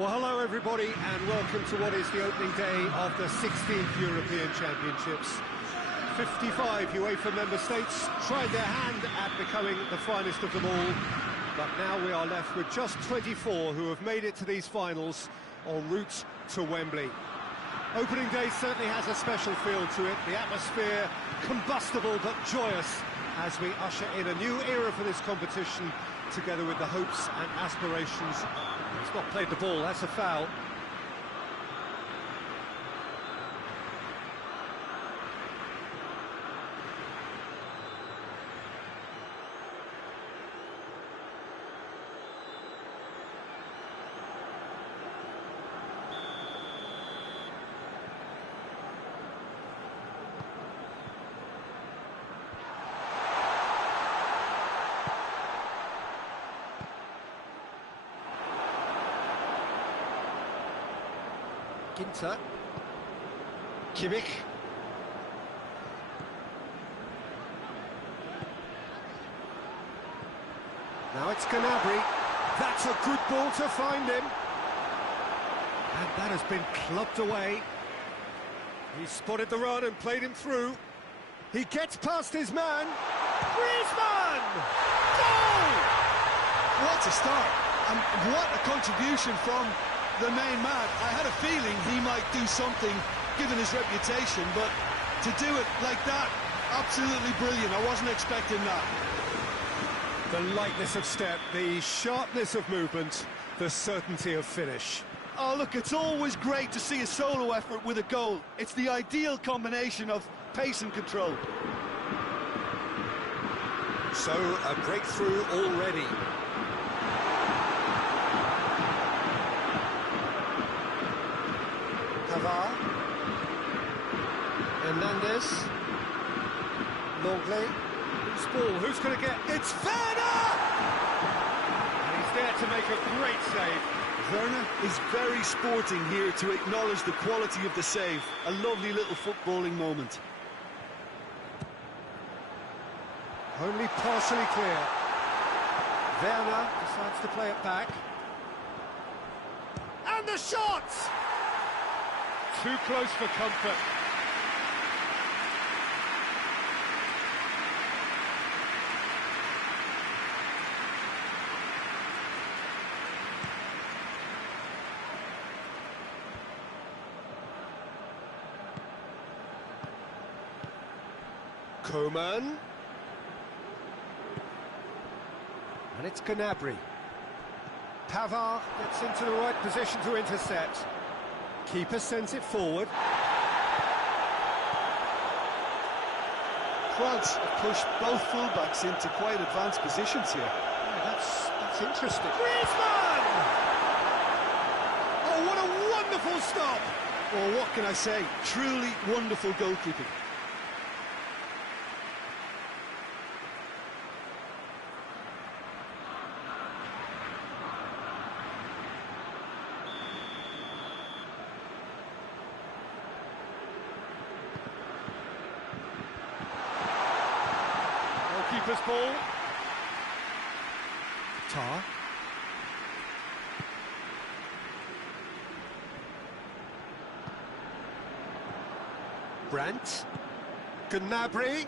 Well, hello everybody, and welcome to what is the opening day of the 16th European Championships. 55 UEFA member states tried their hand at becoming the finest of them all, but now we are left with just 24 who have made it to these finals en route to Wembley. Opening day certainly has a special feel to it, the atmosphere combustible but joyous as we usher in a new era for this competition, together with the hopes and aspirations. He's not played the ball, that's a foul. Ginter, Kimmich, now it's Gnabry. That's a good ball to find him, and that has been clubbed away. He spotted the run and played him through. He gets past his man. Griezmann! Goal! What a start, and what a contribution from the main man. I had a feeling he might do something, given his reputation, but to do it like that, absolutely brilliant. I wasn't expecting that. The lightness of step, the sharpness of movement, the certainty of finish. Oh, look, it's always great to see a solo effort with a goal. It's the ideal combination of pace and control. So, a breakthrough already. Pavard, Hernandez, Longley, who's ball, who's going to get, it's Werner! And he's there to make a great save. Werner is very sporting here to acknowledge the quality of the save. A lovely little footballing moment. Only partially clear. Werner decides to play it back. And the shot! Too close for comfort. Coman. And it's Gnabry. Pavard gets into the right position to intercept. Keeper sends it forward. France have pushed both fullbacks into quite advanced positions here. Yeah, that's interesting. Griezmann! Oh, what a wonderful stop! Well, what can I say? Truly wonderful goalkeeping. Keeper's ball. Tar. Brandt. Gnabry.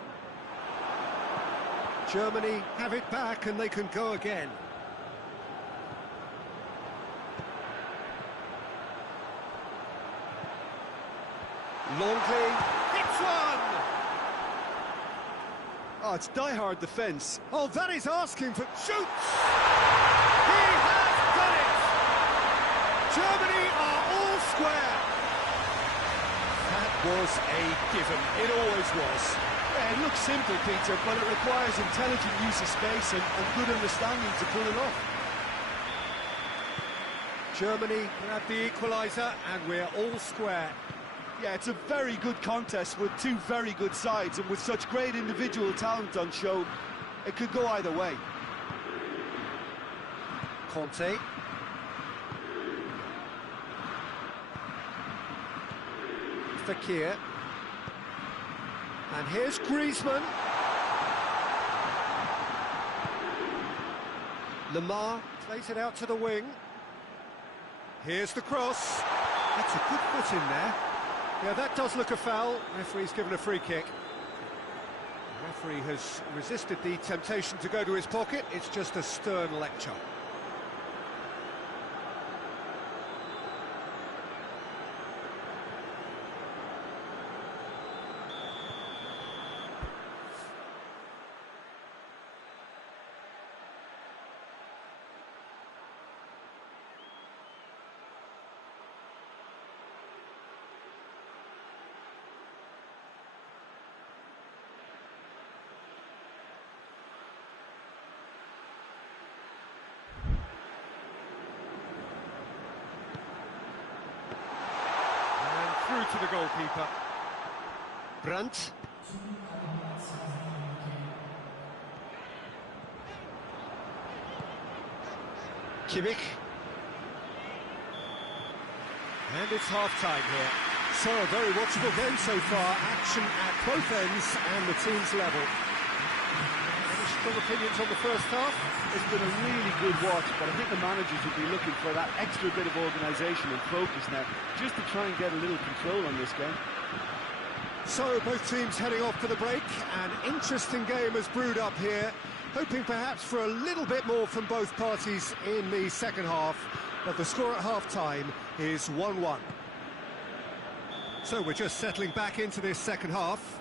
Germany have it back and they can go again. Longley hits one! Oh, it's die-hard defence. Oh, that is asking for... Shoots! He has done it! Germany are all square! That was a given. It always was. Yeah, it looks simple, Peter, but it requires intelligent use of space and good understanding to pull it off. Germany grab the equaliser, and we're all square. Yeah, it's a very good contest with two very good sides, and with such great individual talent on show, it could go either way. Conte. Fekir. And here's Griezmann. Lamar plays it out to the wing. Here's the cross. That's a good foot in there. Yeah, that does look a foul. Referee's given a free kick. The referee has resisted the temptation to go to his pocket. It's just a stern lecture. Through to the goalkeeper. Brandt. Kimmich. And it's half-time here. So a very watchable game so far. Action at both ends and the team's level. Any strong opinions on the first half? It's been a really good watch, but I think the managers would be looking for that extra bit of organisation and focus now, just to try and get a little control on this game. So both teams heading off for the break. An interesting game has brewed up here, hoping perhaps for a little bit more from both parties in the second half, but the score at half-time is 1-1. So we're just settling back into this second half.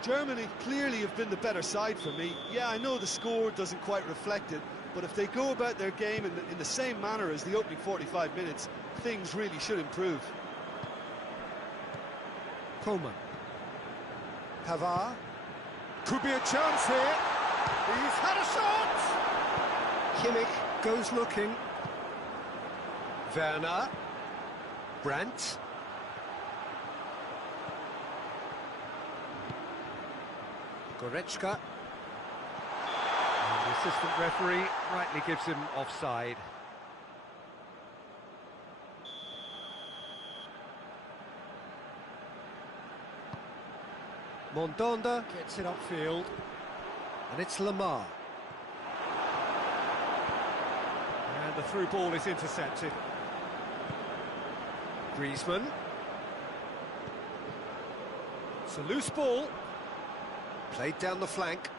Germany clearly have been the better side for me. Yeah, I know the score doesn't quite reflect it, but if they go about their game in the same manner as the opening 45 minutes, things really should improve. Coleman. Pavard. Could be a chance here. He's had a shot! Kimmich goes looking. Werner. Brandt. Goretzka. And the assistant referee rightly gives him offside. Mondonda gets it upfield. And it's Lamar. And the through ball is intercepted. Griezmann. It's a loose ball. Played down the flank.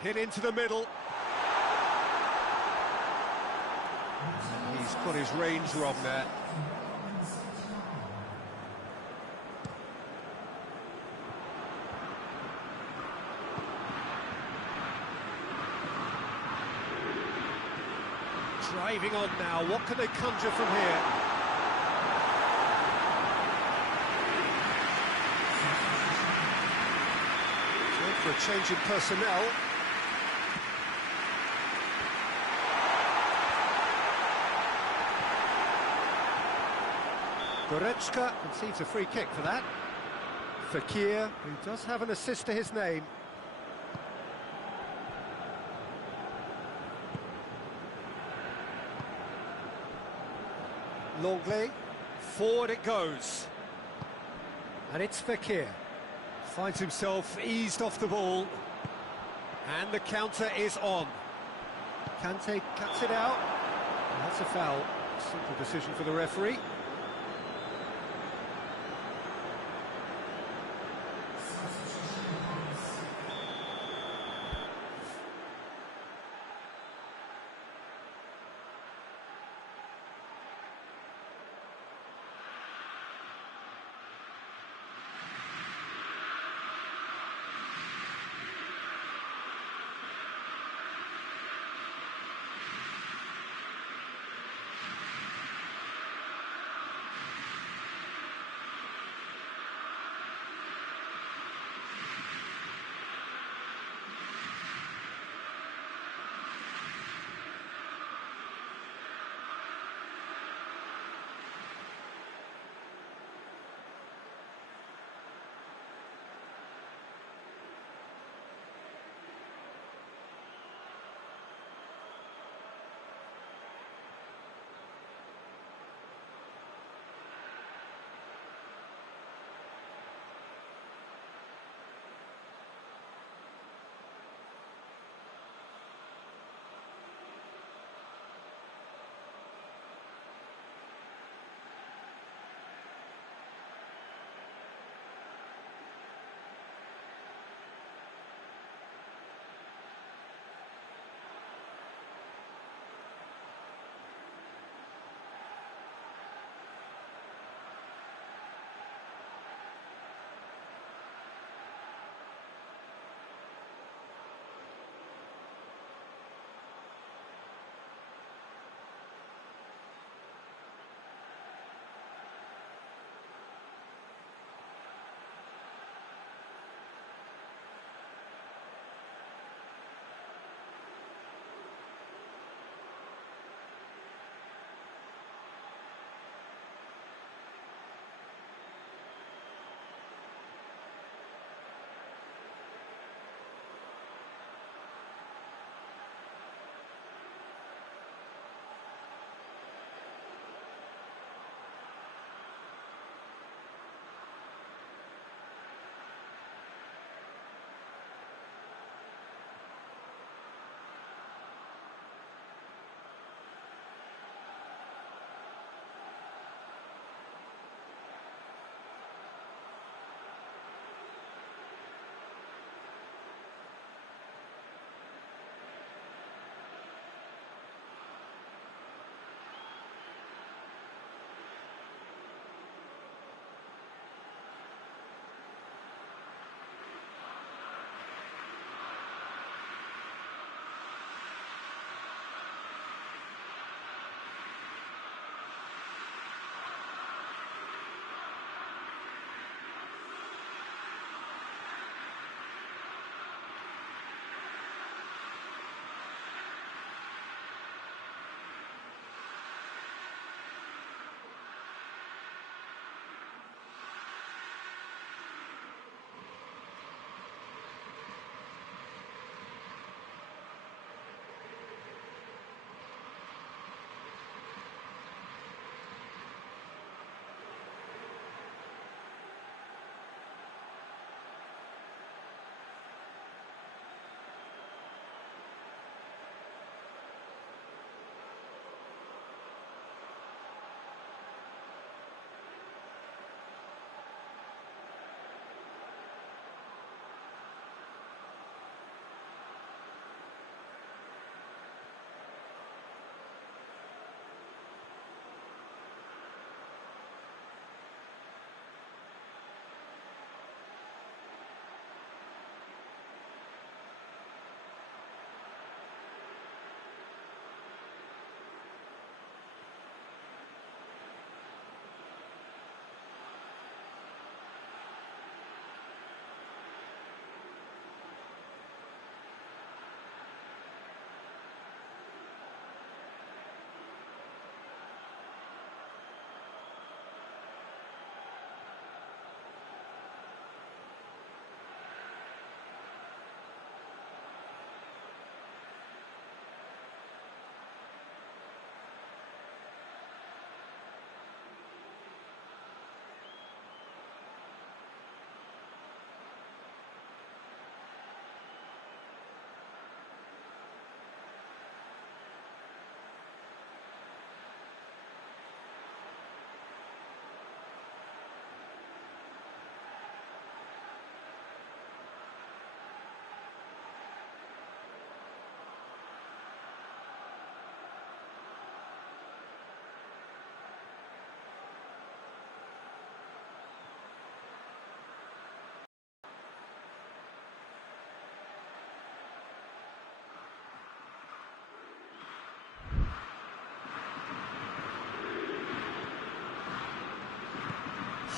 Hit into the middle. He's got his range wrong there. Driving on now. What can they conjure from here? For a change in personnel. Goretzka conceives a free kick for that. Fekir, who does have an assist to his name. Longley, forward it goes. And it's Fekir. Finds himself eased off the ball. And the counter is on. Kante cuts it out. And that's a foul. Simple decision for the referee.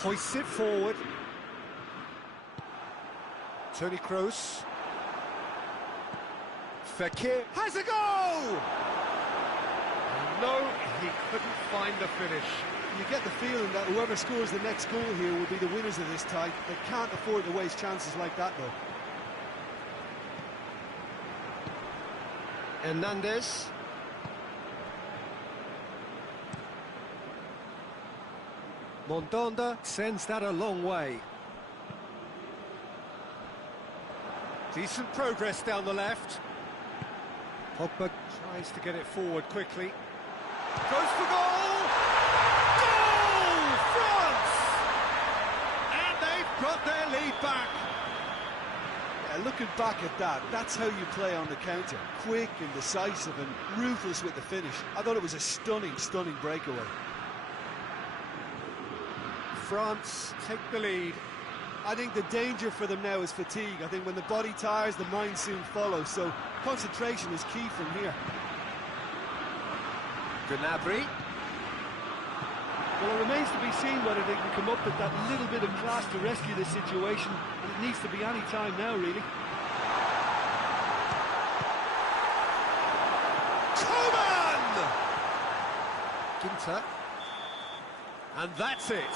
hoists it forward. Toni Kroos. Fekir has a goal! No, he couldn't find the finish. You get the feeling that whoever scores the next goal here will be the winners of this tie. They can't afford to waste chances like that, though. Hernandez. Mondonda sends that a long way. Decent progress down the left. Pogba tries to get it forward quickly. Goes for goal! Goal! France! And they've got their lead back. Yeah, looking back at that, that's how you play on the counter. Quick and decisive and ruthless with the finish. I thought it was a stunning, stunning breakaway. France take the lead. I think the danger for them now is fatigue. I think when the body tires, the mind soon follows. So concentration is key from here. Gnabry. Well, it remains to be seen whether they can come up with that little bit of class to rescue this situation, and it needs to be any time now, really. Coman! Ginter. And that's it.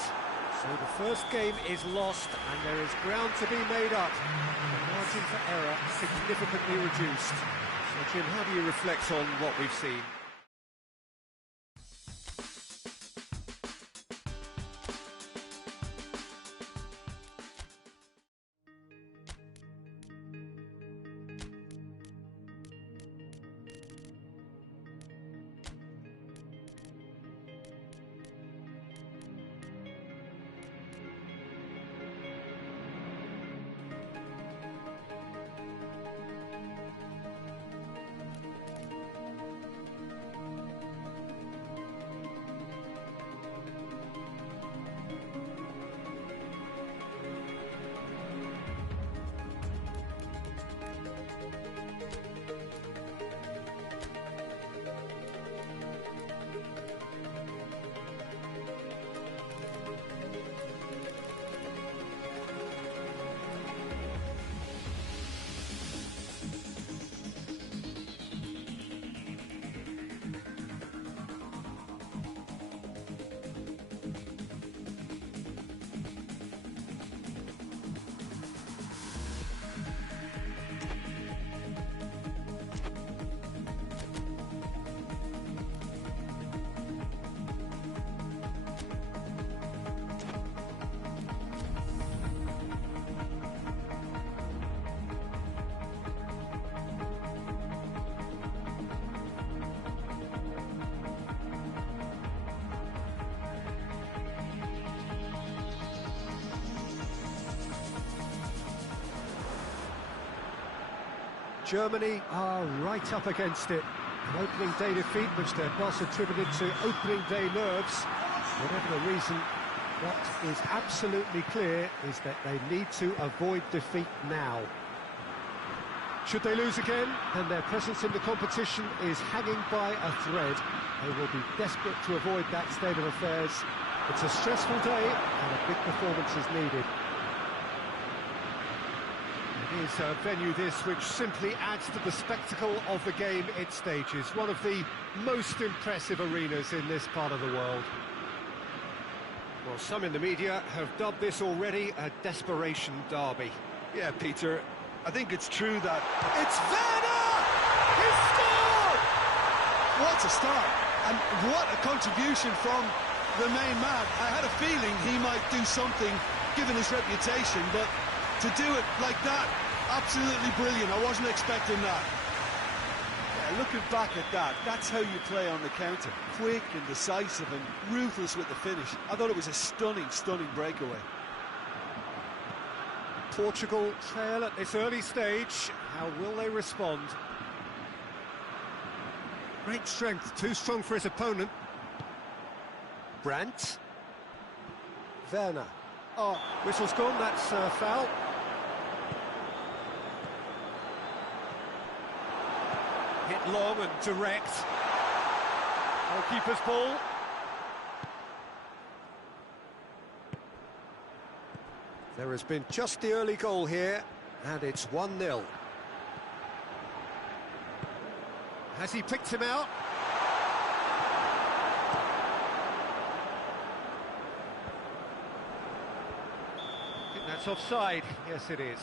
So the first game is lost, and there is ground to be made up. The margin for error significantly reduced. So, Jim, how do you reflect on what we've seen? Germany are right up against it. An opening day defeat, which their boss attributed to opening day nerves. Whatever the reason, what is absolutely clear is that they need to avoid defeat now. Should they lose again, then their presence in the competition is hanging by a thread. They will be desperate to avoid that state of affairs. It's a stressful day, and a big performance is needed. It is a venue this which simply adds to the spectacle of the game it stages. One of the most impressive arenas in this part of the world. Well, some in the media have dubbed this already a desperation derby. Yeah, Peter, I think it's true that... It's Werner! He scored! What a start, and what a contribution from the main man. I had a feeling he might do something, given his reputation, but to do it like that, absolutely brilliant. I wasn't expecting that. Yeah, looking back at that, that's how you play on the counter. Quick and decisive and ruthless with the finish. I thought it was a stunning, stunning breakaway. Portugal trail at this early stage. How will they respond? Great strength, too strong for his opponent. Brandt. Werner. Oh, whistle's gone, that's a foul. Hit long and direct. Goalkeeper's ball. There has been just the early goal here, and it's 1-0. Has he picked him out? I think that's offside. Yes, it is.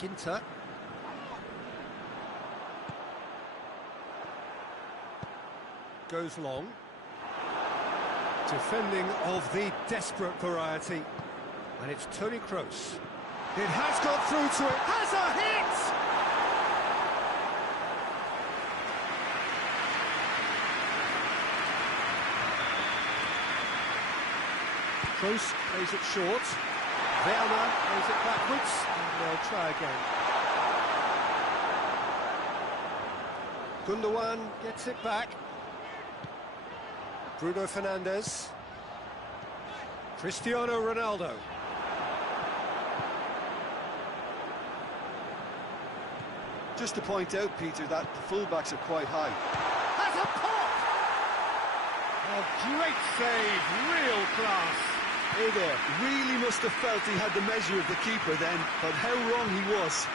Ginter. Goes long. Defending of the desperate variety. And it's Toni Kroos. It has got through to it. Has a hit! Kroos plays it short. Werner plays it backwards, and they'll try again. Gundogan gets it back. Bruno Fernandes. Cristiano Ronaldo. Just to point out, Peter, that the fullbacks are quite high. Has a pop! Oh, great save, real class. Hey there, really must have felt he had the measure of the keeper then, but how wrong he was.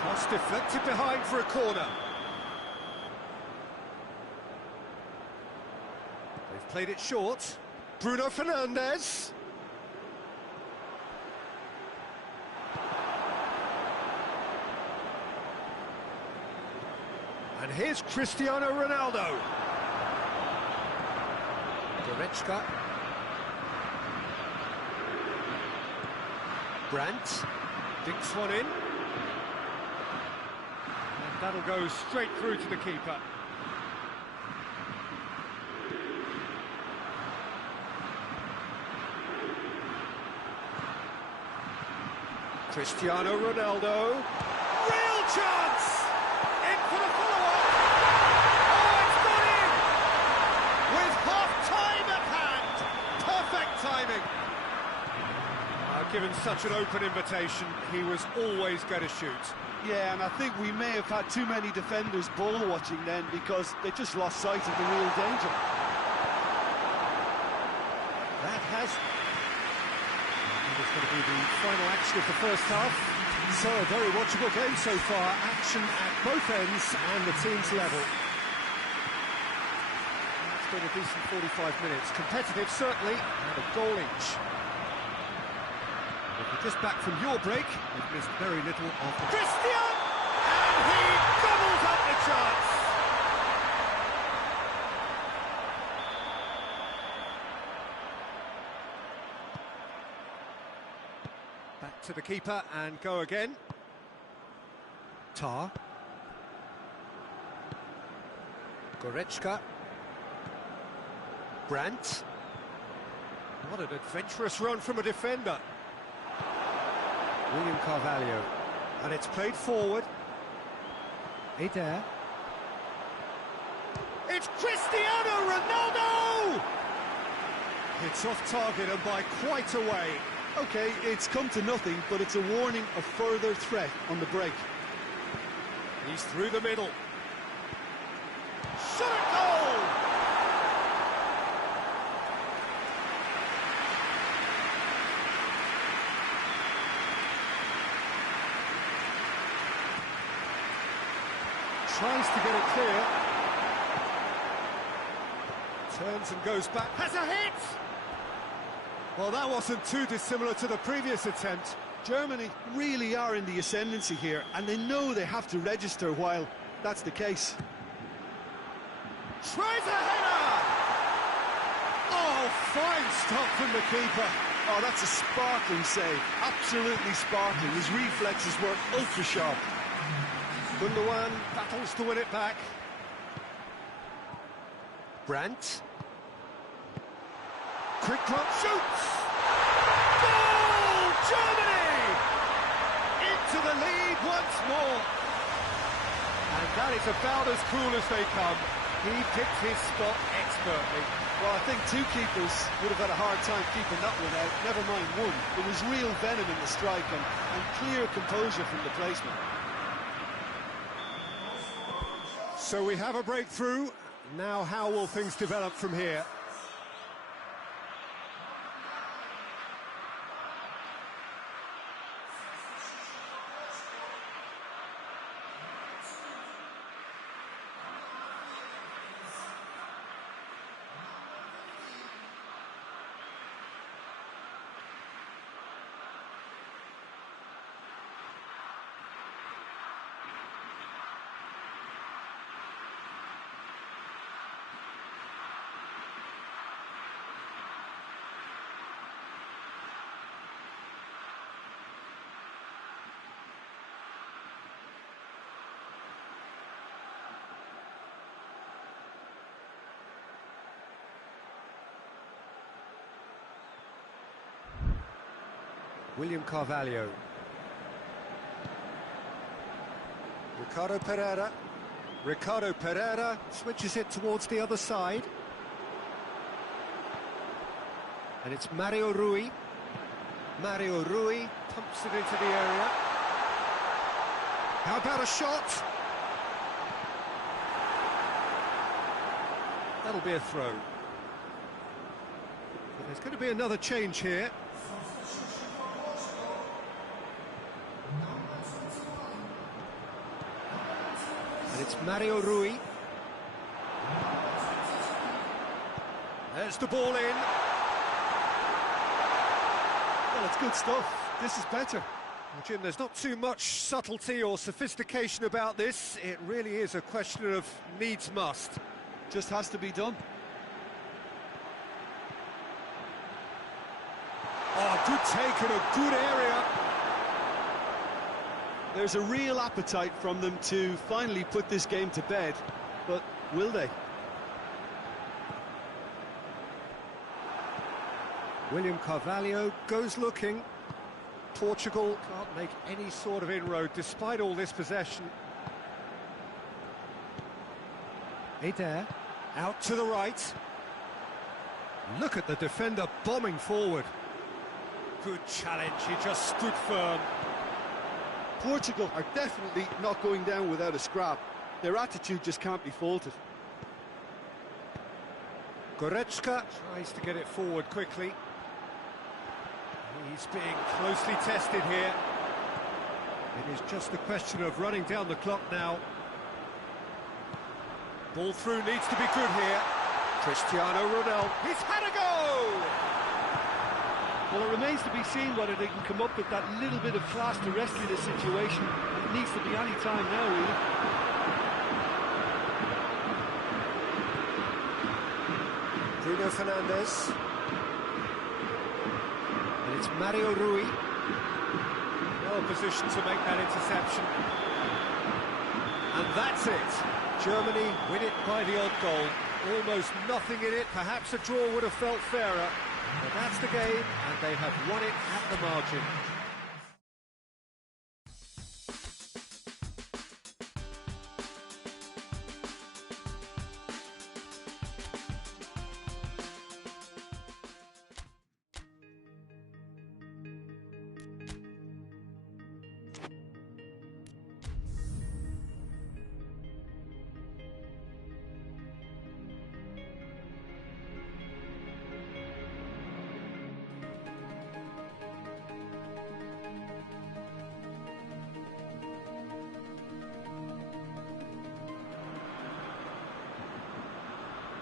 Cross deflected behind for a corner. They've played it short. Bruno Fernandes. And here's Cristiano Ronaldo. Goretzka. Brandt dinks one in. And that'll go straight through to the keeper. Cristiano Ronaldo. Real chance! In for the follow-up! Oh, it's gone in! With half-time at hand! Perfect timing! Given such an open invitation, he was always going to shoot. Yeah, and I think we may have had too many defenders ball-watching then because they just lost sight of the real danger. That has... It's going to be the final action of the first half. So a very watchable game so far. Action at both ends and the team's level. It's been a decent 45 minutes. Competitive, certainly, and a goal each. If you're just back from your break, you've missed very little of the... Christian! And he gobbles up the chance! Back to the keeper and go again. Tar. Goretzka. Brandt. What an adventurous run from a defender. William Carvalho. And it's played forward. Eder. It's Cristiano Ronaldo! It's off target and by quite a way. OK, it's come to nothing, but it's a warning of further threat on the break. He's through the middle. Shot at goal! Tries to get it clear. Turns and goes back. Has a hit! Well, that wasn't too dissimilar to the previous attempt. Germany really are in the ascendancy here, and they know they have to register while that's the case. Tries a header! Oh, fine stop from the keeper. Oh, that's a sparkling save. Absolutely sparkling. His reflexes were ultra-sharp. Gundogan battles to win it back. Brandt. Quick drop, shoots! Goal! Germany! Into the lead once more. And that is about as cool as they come. He picked his spot expertly. Well, I think two keepers would have had a hard time keeping that one out, never mind one. There was real venom in the strike and clear composure from the placement. So we have a breakthrough. Now how will things develop from here? William Carvalho. Ricardo Pereira. Ricardo Pereira switches it towards the other side. And it's Mario Rui. Mario Rui pumps it into the area. How about a shot? That'll be a throw. But there's going to be another change here. And it's Mario Rui. There's the ball in. Well, it's good stuff. This is better. Well, Jim, there's not too much subtlety or sophistication about this. It really is a question of needs must. Just has to be done. Oh, good take in a good area. There's a real appetite from them to finally put this game to bed, but will they? William Carvalho goes looking. Portugal can't make any sort of inroad despite all this possession. Eder out to the right. Look at the defender bombing forward. Good challenge, he just stood firm. Portugal are definitely not going down without a scrap. Their attitude just can't be faulted. Goretzka tries to get it forward quickly. He's being closely tested here. It is just a question of running down the clock now. Ball through needs to be good here. Cristiano Ronaldo, he's had a go! Well, it remains to be seen whether they can come up with that little bit of class to rescue this situation. It needs to be any time now, really. Bruno Fernandes. And it's Mario Rui. Well positioned to make that interception. And that's it. Germany win it by the odd goal. Almost nothing in it. Perhaps a draw would have felt fairer. But that's the game, and they have won it at the margin.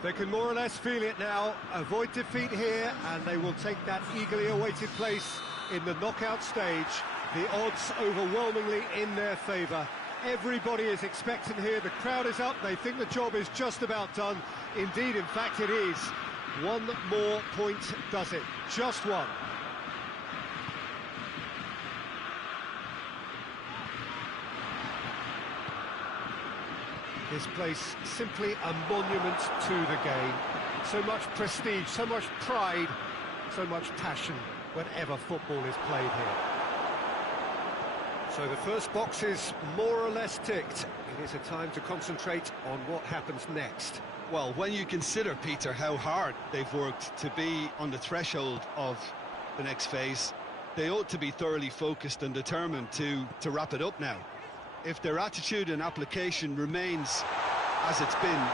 They can more or less feel it now, avoid defeat here, and they will take that eagerly awaited place in the knockout stage. The odds overwhelmingly in their favour. Everybody is expectant here, the crowd is up, they think the job is just about done. Indeed, in fact, it is. One more point does it, just one. This place simply a monument to the game. So much prestige, so much pride, so much passion whenever football is played here. So the first box is more or less ticked. It is a time to concentrate on what happens next. Well, when you consider, Peter, how hard they've worked to be on the threshold of the next phase, they ought to be thoroughly focused and determined to wrap it up now. If their attitude and application remains as it's been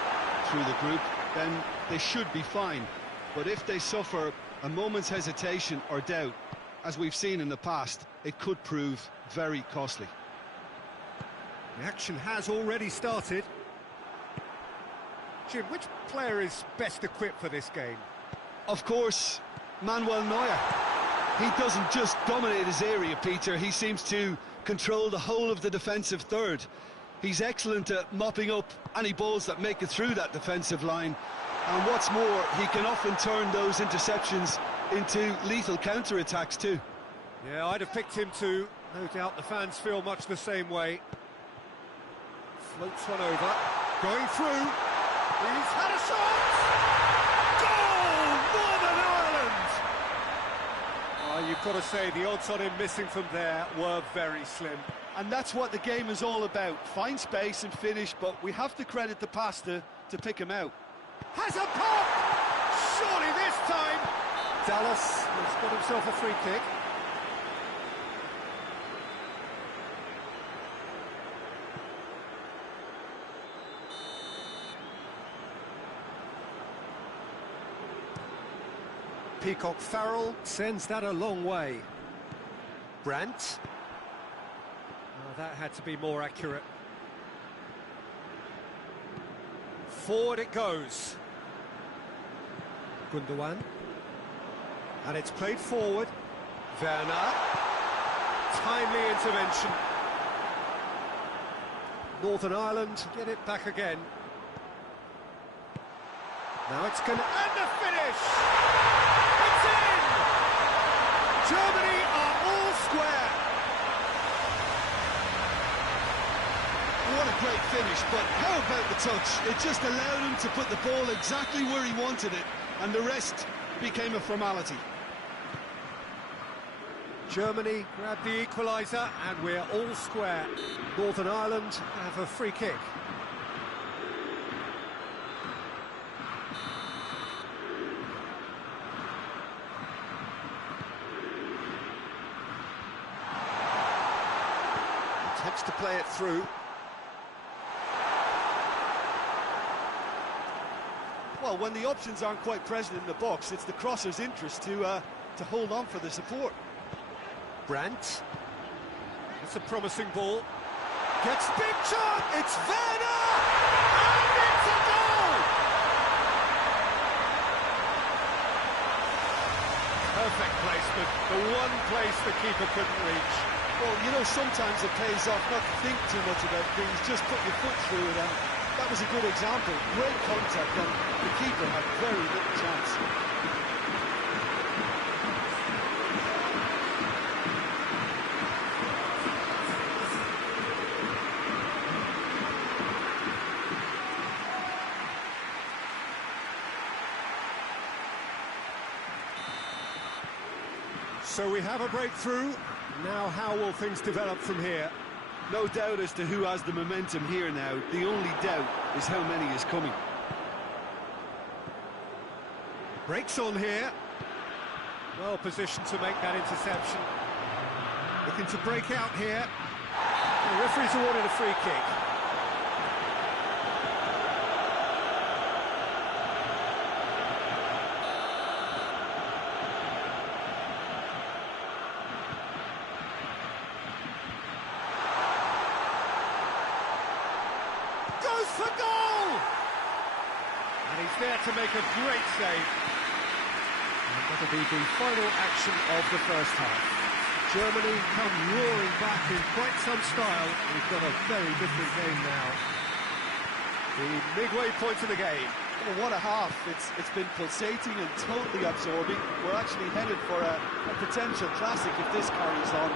through the group, then they should be fine. But if they suffer a moment's hesitation or doubt, as we've seen in the past, it could prove very costly. The action has already started. Jim, which player is best equipped for this game? Of course, Manuel Neuer. He doesn't just dominate his area, Peter. He seems to control the whole of the defensive third. He's excellent at mopping up any balls that make it through that defensive line. And what's more, he can often turn those interceptions into lethal counter-attacks too. Yeah, I'd have picked him too. No doubt the fans feel much the same way. Floats one over. Going through. He's had a shot! Goal! Northern Ireland! You've got to say, the odds on him missing from there were very slim. And that's what the game is all about. Find space and finish, but we have to credit the passer to pick him out. Has a pop! Surely this time! Dallas has got himself a free kick. Peacock Farrell sends that a long way. Brandt. Oh, that had to be more accurate. Forward it goes. Gundogan. And it's played forward. Werner. Timely intervention. Northern Ireland get it back again. Now it's going to... And the finish! It's in! Germany are all square. What a great finish, but how about the touch? It just allowed him to put the ball exactly where he wanted it, and the rest became a formality. Germany grab the equaliser, and we're all square. Northern Ireland have a free kick. Attempts to play it through. Well, when the options aren't quite present in the box, it's the crosser's interest to hold on for the support. Brandt. It's a promising ball. Gets big shot! It's Werner! And it's a goal! Perfect placement. The one place the keeper couldn't reach. Well, you know, sometimes it pays off not to think too much about things, just put your foot through it, and that was a good example. Great contact, and the keeper had very little chance. So we have a breakthrough. Now how will things develop from here? No doubt as to who has the momentum here now. The only doubt is how many is coming. Breaks on here. Well positioned to make that interception. Looking to break out here. The referee's awarded a free kick. Goes for goal! And he's there to make a great save. And that'll be the final action of the first half. Germany come roaring back in quite some style. We've got a very different game now. The midway point of the game. Well, what a half. It's been pulsating and totally absorbing. We're actually headed for a potential classic if this carries on.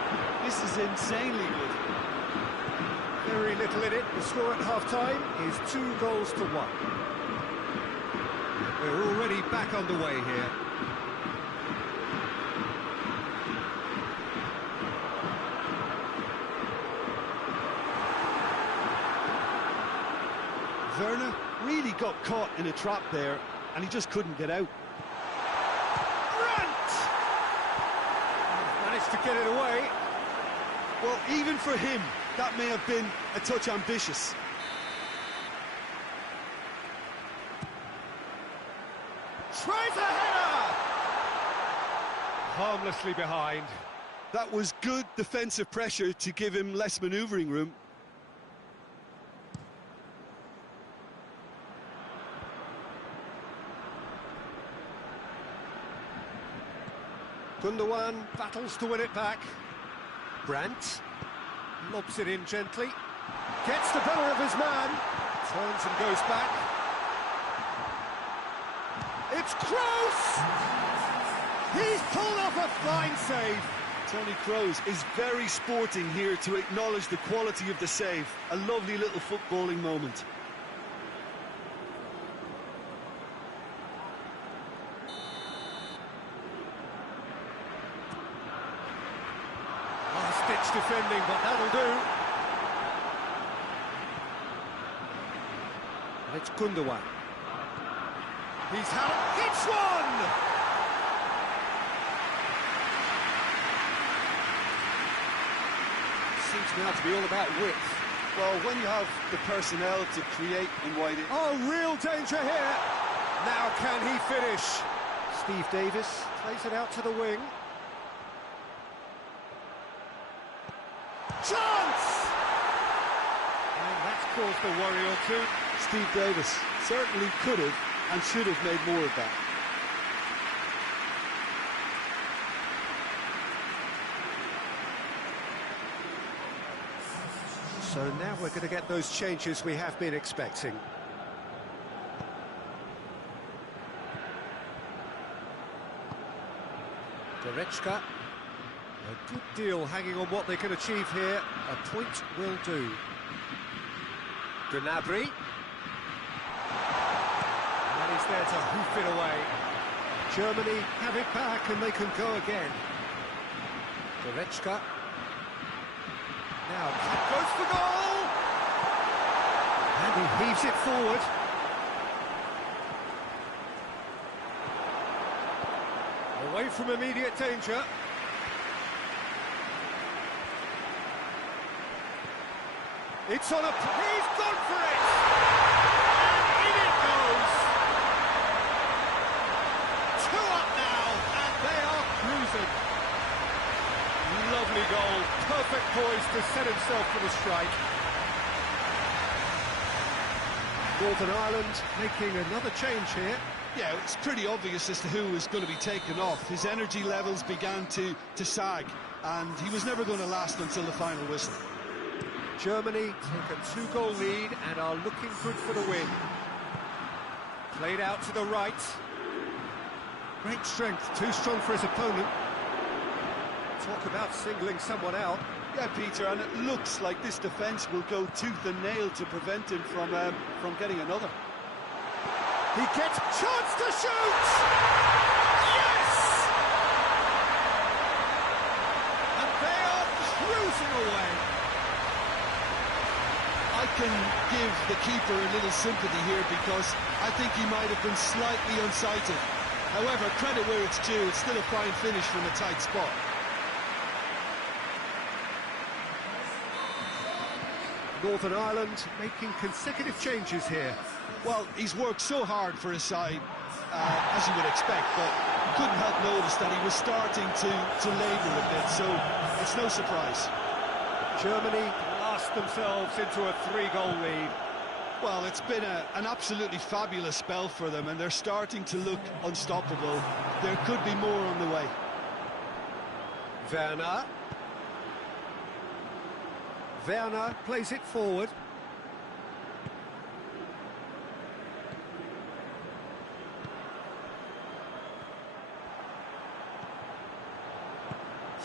This is insanely good. Very little in it. The score at half-time is 2-1. We're already back underway here. Werner really got caught in a trap there, and he just couldn't get out. Brandt! Managed to get it away. Well, even for him, that may have been a touch ambitious. Tries a header! Harmlessly behind. That was good defensive pressure to give him less manoeuvring room. Gundogan battles to win it back. Brandt lobs it in gently. Gets the better of his man. Turns and goes back. It's Kroos! He's pulled off a fine save. Tony Kroos is very sporting here to acknowledge the quality of the save. A lovely little footballing moment. Last-ditch defending, but that'll do. And it's Gundogan. He's had it's one! Seems now to be all about width. Well, when you have the personnel to create in wide... Oh, real danger here. Now can he finish? Steve Davis plays it out to the wing. Chance! And that's caused a worry or two. Steve Davis certainly could have and should have made more of that. So now we're going to get those changes we have been expecting. Goretzka, a good deal hanging on what they can achieve here. A point will do. Gnabry. And he's there to hoof it away. Germany have it back and they can go again. Goretzka. Now, goes for goal! And he heaves it forward. Away from immediate danger. It's on a... He's gone for it! And in it goes! 2 up now, and they are cruising. Lovely goal, perfect poise to set himself for the strike. Northern Ireland making another change here. Yeah, it's pretty obvious as to who was going to be taken off. His energy levels began to sag, and he was never going to last until the final whistle. Germany take a 2-goal lead and are looking good for the win. Played out to the right. Great strength, too strong for his opponent. Talk about singling someone out. Yeah, Peter, and it looks like this defence will go tooth and nail to prevent him from getting another. He gets chance to shoot! Yes! And they are cruising away. I can give the keeper a little sympathy here because I think he might have been slightly unsighted. However, credit where it's due, it's still a fine finish from a tight spot. Northern Ireland making consecutive changes here. Well, he's worked so hard for his side, as you would expect, but couldn't help notice that he was starting to labour a bit, so it's no surprise. Germany blast themselves into a 3-goal lead. Well, it's been an absolutely fabulous spell for them, and they're starting to look unstoppable. There could be more on the way. Werner plays it forward.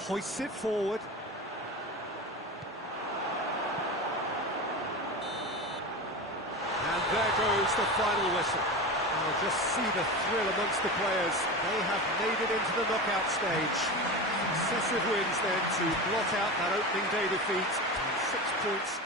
Hoists it forward. And there goes the final whistle. And just see the thrill amongst the players. They have made it into the knockout stage. Successive wins then to blot out that opening day defeat. 6 points.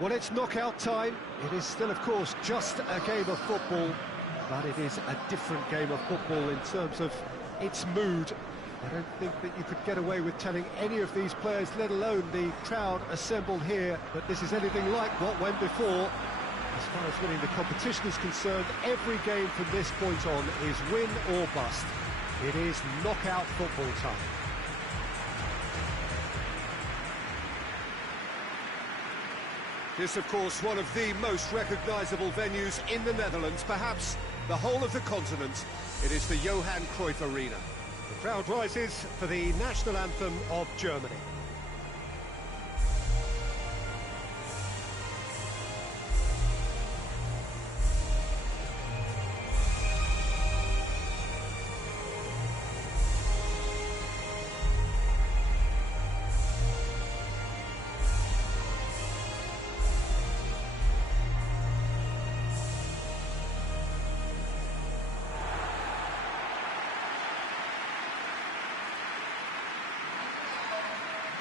Well, it's knockout time. It is still, of course, just a game of football, but it is a different game of football in terms of its mood. I don't think that you could get away with telling any of these players, let alone the crowd assembled here, that this is anything like what went before. As far as winning the competition is concerned, every game from this point on is win or bust. It is knockout football time. This, of course, one of the most recognisable venues in the Netherlands, perhaps the whole of the continent. It is the Johan Cruyff Arena. The crowd rises for the national anthem of Germany.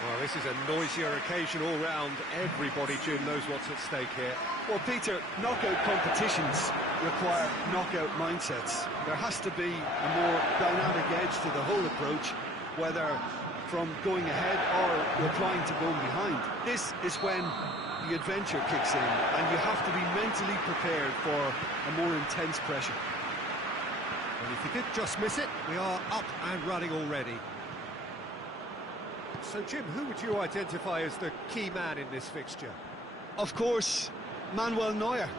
Well, this is a noisier occasion all round. Everybody, Jim, knows what's at stake here. Well, Peter, knockout competitions require knockout mindsets. There has to be a more dynamic edge to the whole approach, whether from going ahead or replying to going behind. This is when the adventure kicks in, and you have to be mentally prepared for a more intense pressure. And if you did just miss it, we are up and running already. So, Jim, who would you identify as the key man in this fixture? Of course, Manuel Neuer.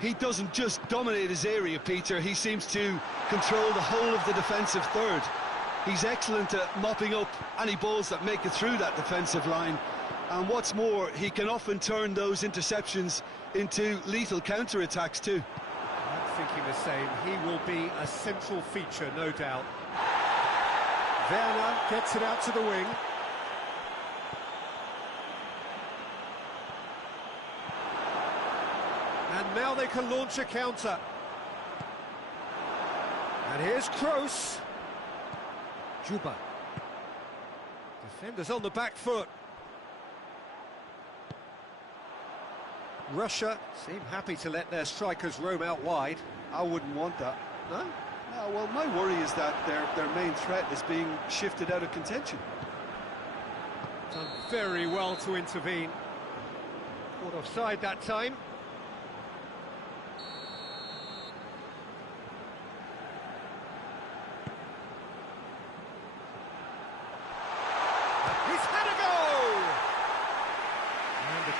He doesn't just dominate his area, Peter. He seems to control the whole of the defensive third. He's excellent at mopping up any balls that make it through that defensive line. And what's more, he can often turn those interceptions into lethal counter-attacks too. I'm thinking the same. He will be a central feature, no doubt. Werner gets it out to the wing. And now they can launch a counter. And here's Kroos. Juba. Defenders on the back foot. Russia seem happy to let their strikers roam out wide. I wouldn't want that. No? No, well, my worry is that their main threat is being shifted out of contention. Done very well to intervene. Caught offside that time.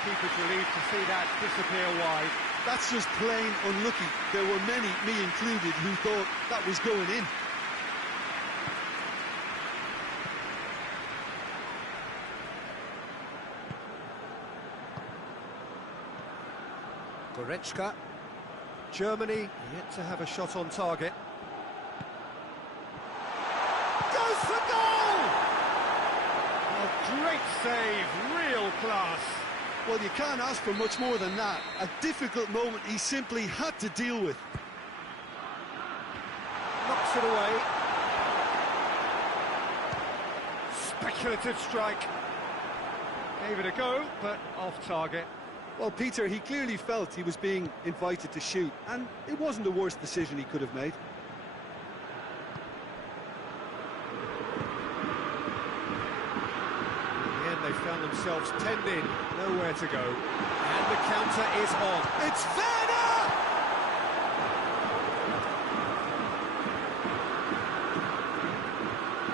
Keeper's relieved to see that disappear wide. That's just plain unlucky. There were many, me included, who thought that was going in. Goretzka. Germany yet to have a shot on target. Goes for goal! A great save, real class. Well, you can't ask for much more than that. A difficult moment he simply had to deal with. Knocks it away. Speculative strike. Gave it a go, but off target. Well, Peter, he clearly felt he was being invited to shoot, and it wasn't the worst decision he could have made. They found themselves penned in, nowhere to go, and the counter is on. It's Werner!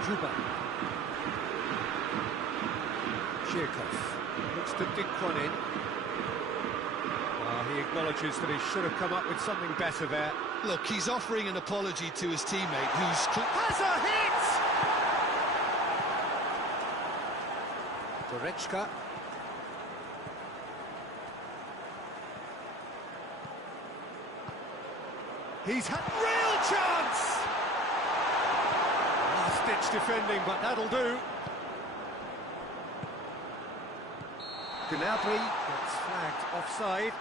Juba. Chirkov looks to dig one in. He acknowledges that he should have come up with something better there. Look, he's offering an apology to his teammate, who's... Has a hit! Goretzka. He's had real chance! Last-ditch defending, but that'll do. Gnabry gets flagged offside.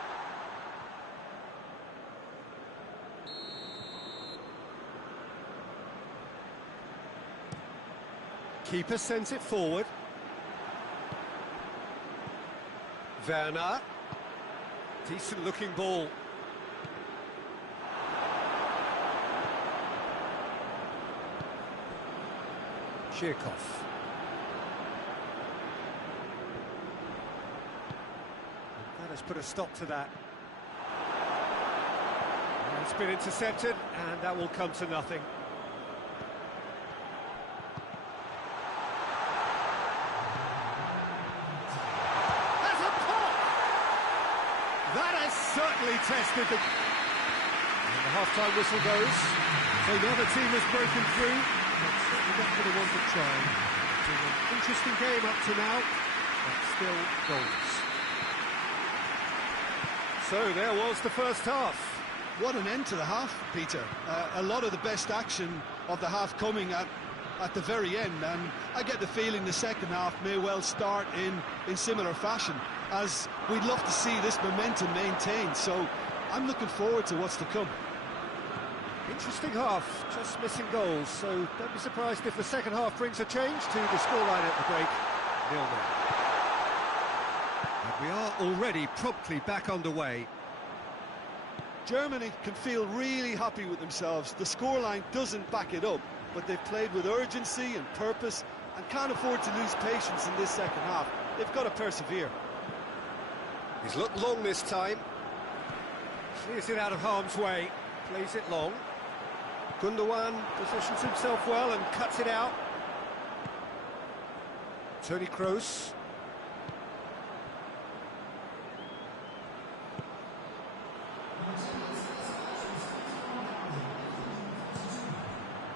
Keeper sends it forward. Werner. Decent looking ball. Shirkov. That has put a stop to that. And it's been intercepted, and that will come to nothing. That's a pop! That has certainly tested the... And the half-time whistle goes. So the other team has broken through. That's certainly not going to want to try. It's been an interesting game up to now, but still goals. So there was the first half. What an end to the half, Peter. A lot of the best action of the half coming at the very end, and I get the feeling the second half may well start in similar fashion, as we'd love to see this momentum maintained, so I'm looking forward to what's to come. Interesting half, just missing goals, so don't be surprised if the second half brings a change to the scoreline at the break. 0-0. And we are already promptly back underway. Germany can feel really happy with themselves. The scoreline doesn't back it up, but they've played with urgency and purpose and can't afford to lose patience in this second half. They've got to persevere. He's looked long this time. Clears it out of harm's way, plays it long. Gundogan positions himself well and cuts it out. Toni Kroos.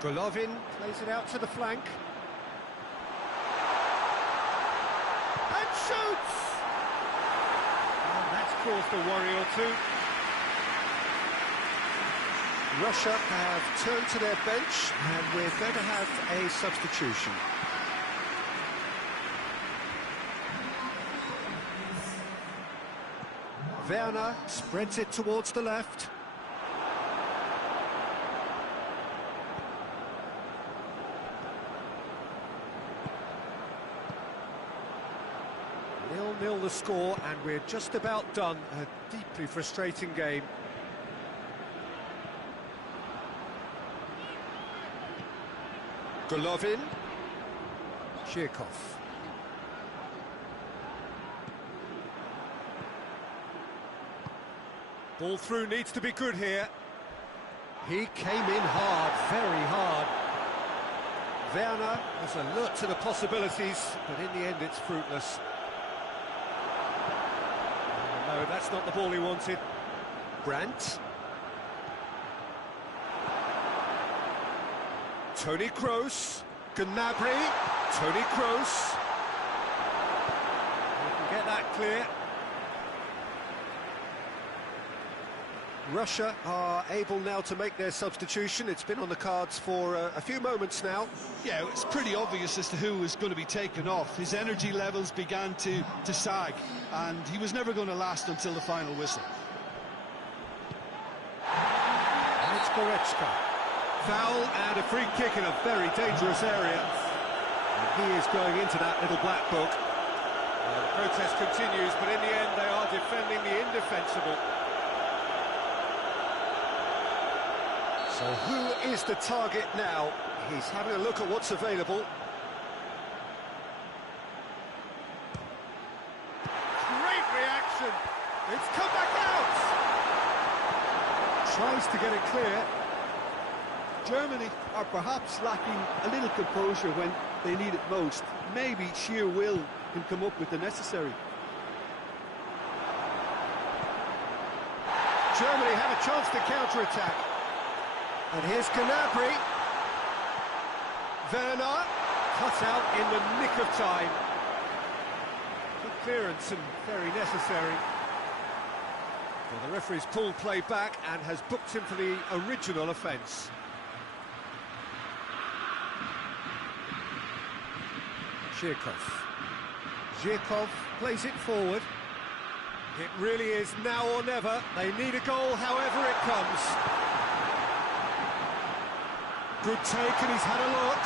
Golovin plays it out to the flank. And shoots! And that's caused a worry or two. Russia have turned to their bench, and we're going to have a substitution. Werner spreads it towards the left. Nil-nil the score, and we're just about done. A deeply frustrating game. Golovin. Shirkov. Ball through needs to be good here. He came in hard, very hard. Werner was alert to the possibilities, but in the end it's fruitless. No, that's not the ball he wanted. Brandt. Toni Kroos. Gnabry. Toni Kroos. We can get that clear. Russia are able now to make their substitution. It's been on the cards for a few moments now. Yeah, it's pretty obvious as to who was going to be taken off. His energy levels began to sag, and he was never going to last until the final whistle. And it's Goretzka. Foul and a free kick in a very dangerous area. And he is going into that little black book. The protest continues, but in the end they are defending the indefensible. So who is the target now? He's having a look at what's available. Great reaction! It's come back out! Tries to get it clear. Germany are perhaps lacking a little composure when they need it most. Maybe sheer will can come up with the necessary. Germany have a chance to counter-attack. And here's Gnabry. Werner, cut out in the nick of time. Good clearance and very necessary. Well, the referee's pulled play back and has booked him for the original offence. Zhirkov plays it forward. It really is now or never. They need a goal, however it comes. Good take, and he's had a look.